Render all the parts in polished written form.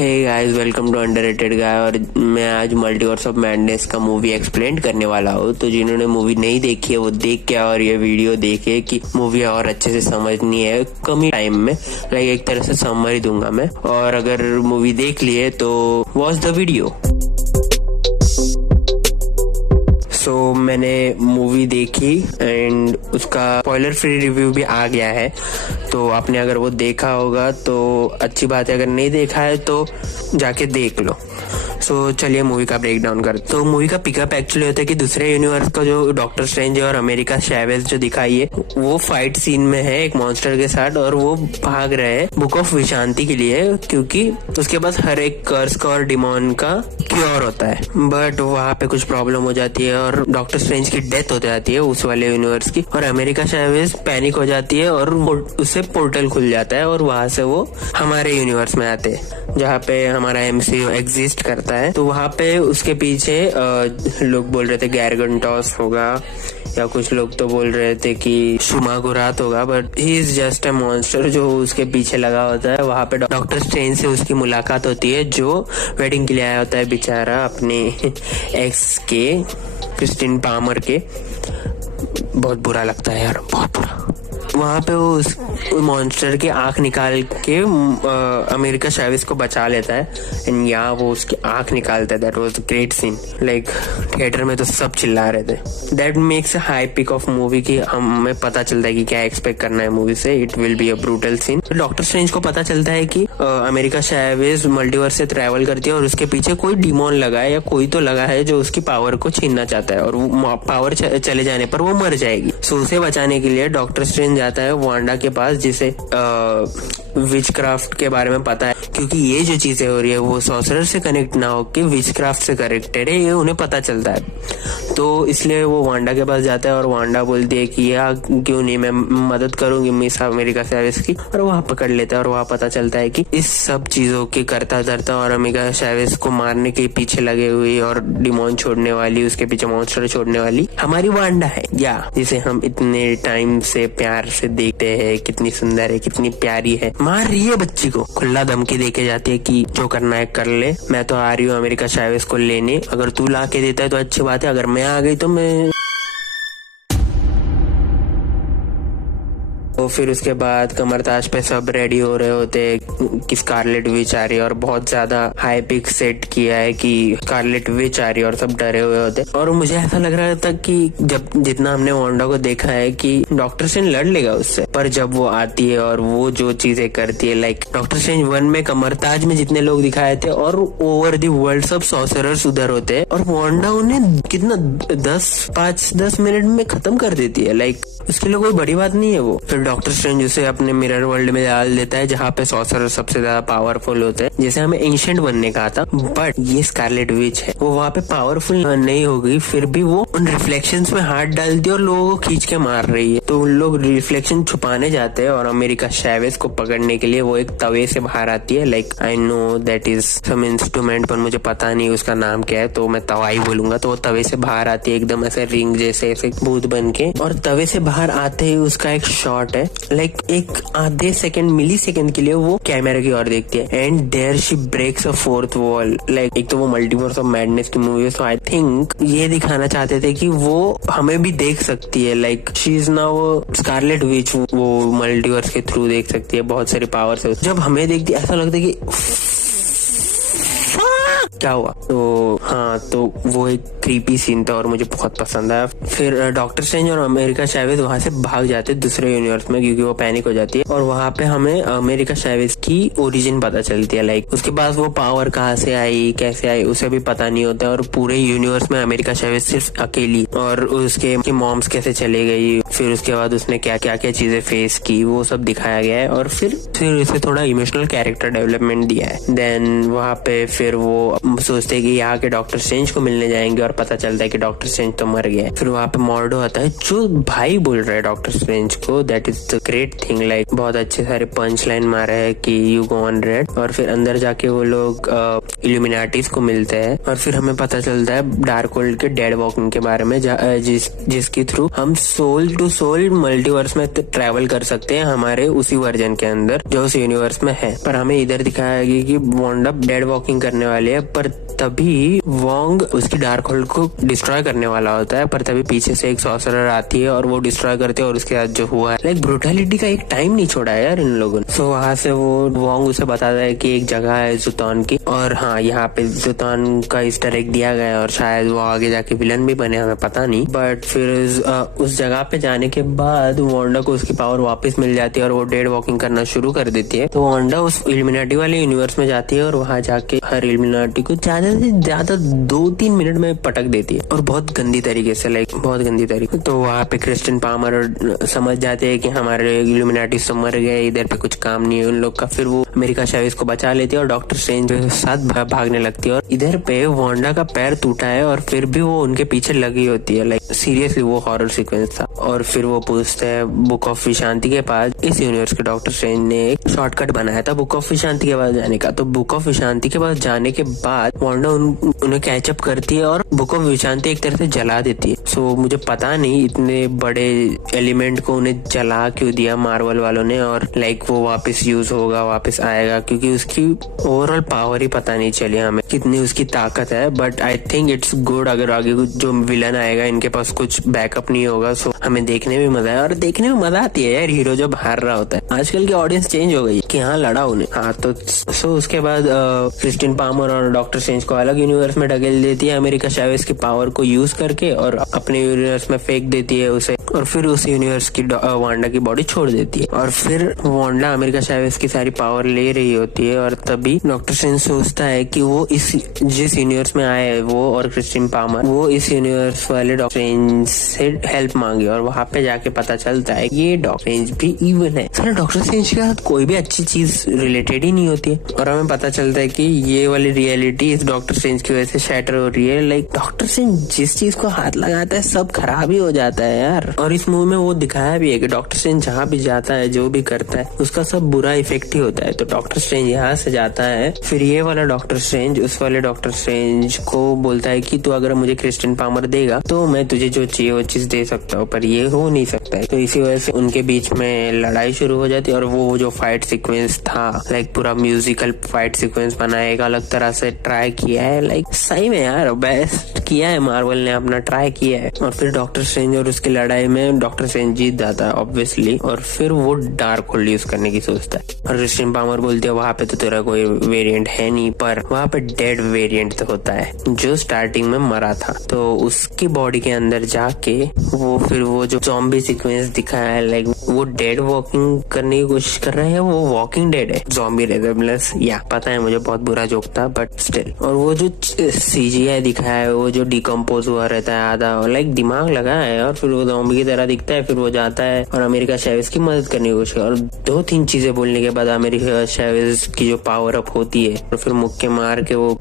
Hey guys, welcome to underrated guy. और मैं आज मल्टीवर्स ऑफ मैडनेस का मूवी एक्सप्लेन करने वाला हूँ। तो जिन्होंने मूवी नहीं देखी है वो देख के और ये वीडियो देखे कि मूवी और अच्छे से समझनी है कम ही टाइम में। लाइक एक तरह से समरी दूंगा मैं। और अगर मूवी देख ली है तो वॉच द वीडियो। सो मैंने मूवी देखी एंड उसका स्पॉइलर फ्री रिव्यू भी आ गया है। तो आपने अगर वो देखा होगा तो अच्छी बात है, अगर नहीं देखा है तो जाके देख लो। सो चलिए मूवी का ब्रेक डाउन करते। तो मूवी का पिकअप एक्चुअली होता है कि दूसरे यूनिवर्स का जो डॉक्टर स्ट्रेंज और अमेरिका चैवेज़ जो दिखाई है वो फाइट सीन में है एक मॉन्स्टर के साथ, और वो भाग रहे हैं बुक ऑफ विशांति के लिए, क्योंकि उसके पास हर एक कर्स का और डिमोन का क्योर होता है। बट वहाँ पे कुछ प्रॉब्लम हो जाती है और डॉक्टर स्ट्रेंज की डेथ हो जाती है उस वाले यूनिवर्स की, और अमेरिका चैवेज़ पैनिक हो जाती है और उससे पोर्टल खुल जाता है और वहां से वो हमारे यूनिवर्स में आते हैं जहाँ पे हमारा एमसीयू एग्जिस्ट करता है। तो वहाँ पे उसके पीछे लोग बोल रहे थे गैरगंटॉस होगा, या कुछ लोग तो बोल रहे थे कि शुमागुरात होगा, but he is just a monster जो उसके पीछे लगा होता है। वहाँ पे डॉक्टर स्ट्रेंज से उसकी मुलाकात होती है जो वेडिंग के लिए आया होता है बेचारा अपने एक्स के, क्रिस्टिन पामर के। बहुत बुरा लगता है यार, बहुत बुरा। वहाँ पे वो उस मॉन्स्टर की आंख निकाल के अमेरिका चैवेज़ को बचा लेता है एंड या वो उसकी आंख निकालता है। That was great scene. Like theatre में तो सब चिल्ला रहे थे। That makes a high peak of movie की हमें पता चलता है कि क्या एक्सपेक्ट करना है मूवी से। It will be a brutal scene. Doctor Strange को पता चलता है कि अमेरिका चैवेज़ मल्टीवर्स से ट्रैवल करती है और उसके पीछे कोई डिमोन लगा है या कोई तो लगा है जो उसकी पावर को छीनना चाहता है, और वो पावर चले जाने पर वो मर जाएगी। सो उसे बचाने के लिए डॉक्टर स्ट्रेंज जाता है वांडा के पास, जिसे विचक्राफ्ट के बारे में पता है, क्योंकि ये जो चीजें हो रही है वो सॉर्सरर से कनेक्ट ना होके विचक्राफ्ट से कनेक्टेड है, ये उन्हें पता चलता है। तो इसलिए वो वांडा के पास जाता है और वांडा बोलती है कि यार क्यों नहीं, मैं मदद करूंगी मिस अमेरिका चैवेज़ की, और वहाँ पकड़ लेता है। और वहाँ पता चलता है कि इस सब चीजों के करता धरता और अमेरिका चैवेज़ को मारने के पीछे लगे हुई और डिमोन छोड़ने वाली, उसके पीछे मॉन्स्टर छोड़ने वाली हमारी वांडा है, या जिसे हम इतने टाइम से प्यार से देखते हैं। कितनी सुंदर है, कितनी प्यारी है। मार रही है बच्ची को, खुला धमकी देके जाती है कि जो करना है कर ले, मैं तो आ रही हूँ अमेरिका चैवेज़ को लेने। अगर तू ला के देता है तो अच्छी बात है, अगर मैं आ गई तो मैं। तो फिर उसके बाद कमरताश पे सब रेडी हो रहे होते कि स्कारलेट विच आ रही है, और बहुत ज्यादा हाई पिक सेट किया है कि स्कारलेट विच आ रही है और सब डरे हुए होते। और मुझे ऐसा लग रहा था कि जब जितना हमने वांडा को देखा है कि डॉक्टर स्ट्रेंज लड़ लेगा उससे, पर जब वो आती है और वो जो चीजें करती है, लाइक डॉक्टर स्ट्रेंज 1 में कमरताज में जितने लोग दिखाए थे और ओवर दी वर्ल्ड सब सॉर्सरर्स उधर होते हैं, और वांडा उन्हें कितना 5-10 मिनट में खत्म कर देती है। लाइक उसके लिए कोई बड़ी बात नहीं है वो। फिर डॉक्टर स्ट्रेंज उसे अपने मिरर वर्ल्ड में डाल देता है जहाँ पे सॉर्सरर सबसे ज्यादा पावरफुल होते हैं, जैसे हमें एंशिएंट बनने का था। बट ये स्कारलेट विच है, वो वहाँ पे पावरफुल नहीं होगी, फिर भी वो उन रिफ्लेक्शंस में हाथ डालती है और लोगों को खींच के मार रही है। तो उन लोग रिफ्लेक्शन छुपाने जाते हैं और अमेरिका चैवेज़ को पकड़ने के लिए वो एक तवे से बाहर आती है। Like I know that is some instrument, पर मुझे पता नहीं उसका नाम क्या है, तो मैं तवाई बोलूंगा। तो वो तवे से बाहर आती है एकदम ऐसे रिंग जैसे ऐसे भूत बन के, और तवे से बाहर आते ही उसका एक शॉट है, लाइक एक आधे सेकंड मिली सेकंड के लिए वो कैमरा की ओर देखती है and there she breaks a fourth wall. Like एक तो वो मल्टीवर्स ऑफ मैडनेस की मूवी है, सो आई थिंक ये दिखाना चाहते थे कि वो हमें भी देख सकती है। Like she is now Scarlet Witch, वो मल्टीवर्स के थ्रू देख सकती है, बहुत सारी पावर से। जब हमें देखती है ऐसा लगता है कि क्या हुआ। तो हाँ, तो वो एक क्रीपी सीन था और मुझे बहुत पसंद आया। फिर डॉक्टर स्ट्रेंज और अमेरिका चैवेज़ वहां से भाग जाते दूसरे यूनिवर्स में, क्योंकि वो पैनिक हो जाती है, और वहां पे हमें अमेरिका चैवेज़ की ओरिजिन पता चलती है। लाइक उसके पास वो पावर कहाँ से आई, कैसे आई, उसे भी पता नहीं होता, और पूरे यूनिवर्स में अमेरिका चैवेज़ सिर्फ अकेली, और उसके मॉम्स कैसे चले गई, फिर उसके बाद उसने क्या क्या चीजें फेस की, वो सब दिखाया गया है। और फिर उसे थोड़ा इमोशनल कैरेक्टर डेवलपमेंट दिया है। देन वहाँ पे फिर वो सोचते कि यहाँ के डॉक्टर स्ट्रेंज को मिलने जाएंगे और पता चलता है कि डॉक्टर स्ट्रेंज तो मर गया है। फिर वहाँ पे मॉर्डो आता है जो भाई बोल रहा है डॉक्टर स्ट्रेंज को, that is the great thing. Like बहुत अच्छे सारे पंच लाइन मारे है कि यू गो ऑन रेड। और फिर अंदर जाके वो लोग इल्यूमिनाटीज को मिलते हैं और फिर हमें पता चलता है डार्कहोल्ड के डेड वॉकिंग के बारे में, जिसके थ्रू हम सोल टू सोल मल्टीवर्स में ट्रैवल कर सकते हैं हमारे उसी वर्जन के अंदर जो उस यूनिवर्स में है। पर हमें इधर दिखाया गया कि वांडा डेड वॉकिंग करने वाली है, पर तभी वोंग उसकी डार्कहोल्ड को डिस्ट्रॉय करने वाला होता है, पर तभी पीछे से एक सॉर्सरर आती है और वो डिस्ट्रॉय करते हैं और उसके साथ जो हुआ है लाइक ब्रूटैलिटी का एक टाइम नहीं छोड़ा है यार इन लोगों ने। सो वहां से वो वोंग उसे बताता है कि एक जगह है ज़ुतौन की और हाँ यहाँ पे ज़ुतौन का ईस्टर एग दिया गया है और शायद वो आगे जाके विलन भी बने, हमें पता नहीं। बट फिर उस जगह पे जाने के बाद वांडा को उसकी पावर वापस मिल जाती है और वो डेड वॉकिंग करना शुरू कर देती है। तो वांडा उस इल्यूमिनाटी वाले यूनिवर्स में जाती है और वहां जाके हर इल्यूमिनाटी को ज्यादा से ज्यादा 2-3 मिनट में पटक देती है और बहुत गंदी तरीके से, लाइक बहुत गंदी तरीके। तो वहाँ पे क्रिस्टियन पामर समझ जाते हैं कि हमारे इल्यूमिनाटी तो मर गए, इधर पे कुछ काम नहीं है उन लोग का। फिर वो अमेरिका चैवेज़ को बचा लेती है और डॉक्टर स्ट्रेंज के साथ भागने लगती है। और इधर पे वांडा का पैर टूटा है और फिर भी वो उनके पीछे लगी होती है। लाइक सीरियसली वो हॉरर सीक्वेंस था। और फिर वो पूछते हैं बुक ऑफ विशांति के पास। इस यूनिवर्स के डॉक्टर स्ट्रेंज ने एक शॉर्टकट बनाया था बुक ऑफ विशांति के पास जाने का। तो बुक ऑफ विशांति के पास जाने के बाद वांडा उन्हें कैचअप करती है और बुक ऑफ विशांति एक तरह से जला देती है। सो मुझे पता नहीं इतने बड़े एलिमेंट को उन्हें जला क्यों दिया मार्वल वालों ने, और लाइक वो वापस यूज होगा, वापस आएगा, क्योंकि उसकी ओवरऑल पावर ही पता नहीं चली हमें कितनी उसकी ताकत है। But I think it's good अगर आगे जो विलन आएगा इनके पास कुछ बैकअप नहीं होगा। सो हमें देखने में मजा है और देखने में मजा आती है यार हीरो जब हार रहा होता है। आजकल की ऑडियंस चेंज हो गई कि हाँ लड़ा उन्हें। हाँ तो सो उसके बाद क्रिस्टियन पामर और डॉक्टर स्ट्रेंज को अलग यूनिवर्स में ढकेल देती है अमेरिका चैवेज़ की पावर को यूज करके और अपने यूनिवर्स में फेंक देती है उसे, और फिर उस यूनिवर्स की वांडा की बॉडी छोड़ देती है। और फिर वांडा अमेरिका चैवेज़ की सारी पावर ले रही होती है और तभी डॉक्टर स्ट्रेंज सोचता है कि वो जिस यूनिवर्स में आए है वो और क्रिस्टियन पामर वो इस यूनिवर्स वाले डॉक्टर स्ट्रेंज से हेल्प मांगे। और वहां पे जाके पता चलता है ये डॉक्टर स्ट्रेंज भी इवन है। सर डॉक्टर स्ट्रेंज के साथ कोई भी अच्छी चीज रिलेटेड ही नहीं होती है और हमें पता चलता है कि ये वाली रियलिटी इस डॉक्टर स्ट्रेंज की वजह से शैटर हो रही है। लाइक डॉक्टर स्ट्रेंज जिस चीज को हाथ लगाता है सब खराब ही हो जाता है यार। और इस मूवी में वो दिखाया भी है कि डॉक्टर स्ट्रेंज जहाँ भी जाता है जो भी करता है उसका सब बुरा इफेक्ट ही होता है। तो डॉक्टर स्ट्रेंज यहाँ से जाता है, फिर ये वाला डॉक्टर स्ट्रेंज उस वाले डॉक्टर स्ट्रेंज को बोलता है कि तू अगर मुझे क्रिस्टियन पामर देगा तो मैं तुझे जो चाहिए वो चीज दे सकता हूँ, पर ये हो नहीं सकता है। तो इसी वजह से उनके बीच में लड़ाई शुरू हो जाती है। और वो जो फाइट सीक्वेंस था लाइक पूरा म्यूजिकल फाइट सीक्वेंस बना है, एक अलग तरह से ट्राई किया है। लाइक सही में यार बेस्ट किया है, मार्वल ने अपना ट्राई किया है। और फिर डॉक्टर स्ट्रेंज और उसकी लड़ाई में डॉक्टर स्ट्रेंज जीत जाता है ऑब्वियसली, और फिर वो डार्कहोल्ड यूज करने की सोचता है। और क्रिस्टियन पामर बोलती है वहां पे तो तेरा कोई वेरिएंट है नहीं, पर वहां पे डेड वेरिएंट तो होता है जो स्टार्टिंग में मरा था। तो उसकी बॉडी के अंदर जाके वो फिर वो जो ज़ॉम्बी सीक्वेंस दिखाया है लाइक वो डेड वॉकिंग करने की कोशिश कर रहे हैं, वो वॉकिंग डेड है ज़ॉम्बी रेजेम्बलेंस। या पता है मुझे बहुत बुरा जोक था बट स्टिल। और वो जो CGI दिखाया है वो जो डिकम्पोज हुआ रहता है आधा, लाइक दिमाग लगा है और फिर वो ज़ॉम्बी की तरह दिखता है। फिर वो जाता है और अमेरिका चैवेज़ की मदद करने की कोशिश, और 2-3 चीजें बोलने के बाद अमेरिका चैवेज़ की जो पावर अप होती है और फिर मुक्के मार के वो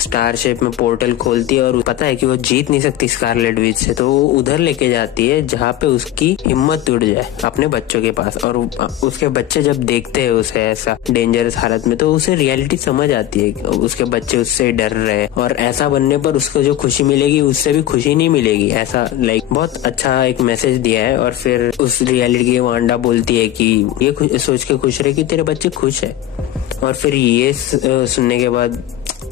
स्टार शेप में पोर्टल खोलती है और पता है कि वो जीत नहीं सकती स्कारलेट विच से, तो वो उधर लेके जाती है जहाँ पे उसकी हिम्मत टूट जाए अपने बच्चों के पास। और उसके बच्चे जब देखते हैं उसे ऐसा डेंजरस हालत में तो उसे रियलिटी समझ आती है, उसके बच्चे उससे डर रहे और ऐसा बनने पर उसको जो खुशी मिलेगी उससे भी खुशी नहीं मिलेगी। ऐसा लाइक बहुत अच्छा एक मैसेज दिया है। और फिर उस रियलिटी की वांडा बोलती है कि ये सोच के खुश रहे कि तेरे बच्चे खुश है। और फिर ये सुनने के बाद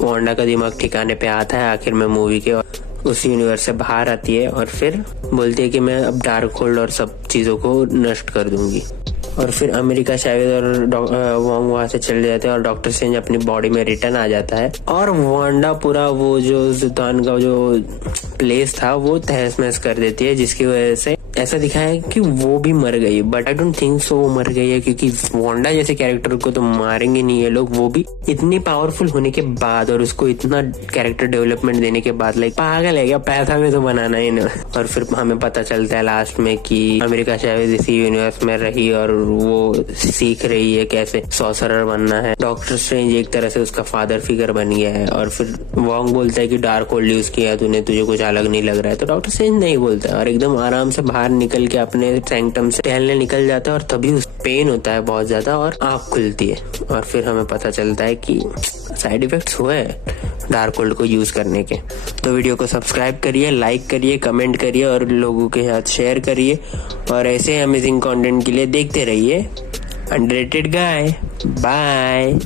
वांडा का दिमाग ठिकाने पे आता है आखिर में मूवी के, और उस यूनिवर्स से बाहर आती है और फिर बोलती है कि मैं अब डार्कहोल्ड और सब चीजों को नष्ट कर दूंगी। और फिर अमेरिका चैवेज़ और वोंग वहां से चले जाते हैं और डॉक्टर स्ट्रेंज अपनी बॉडी में रिटर्न आ जाता है और वांडा पूरा वो जो ज़ुतौन का जो प्लेस था वो तहस महस कर देती है, जिसकी वजह से ऐसा दिखाया है कि वो भी मर गई, but I don't think so वो मर गई है, क्योंकि वांडा जैसे कैरेक्टर को तो मारेंगे नहीं ये लोग, वो भी इतनी पावरफुल होने के बाद और उसको इतना कैरेक्टर डेवलपमेंट देने के बाद। लाइक पागल है क्या, पैसा में तो बनाना ही ना। और फिर हमें पता चलता है लास्ट में कि अमेरिका चैवेज़ इसी यूनिवर्स में रही और वो सीख रही है कैसे सॉर्सरर बनना है। डॉक्टर स्ट्रेंज एक तरह से उसका फादर फिगर बन गया है। और फिर वॉन्ग बोलता है कि डार्क होल्ड यूज किया तूने, तुझे कुछ अलग नहीं लग रहा है, तो डॉक्टर स्ट्रेंज नहीं बोलता है और एकदम आराम से बाहर निकल के अपने सैंक्टम से टहलने निकल जाता है। और तभी उस पेन होता है बहुत ज्यादा और आंख खुलती है और फिर हमें पता चलता है कि साइड इफेक्ट्स हुए डार्क होल्ड को यूज करने के। तो वीडियो को सब्सक्राइब करिए, लाइक करिए, कमेंट करिए और लोगों के साथ शेयर करिए। और ऐसे अमेजिंग कंटेंट के लिए देखते रहिए अंडररेटेड गाय। बाय।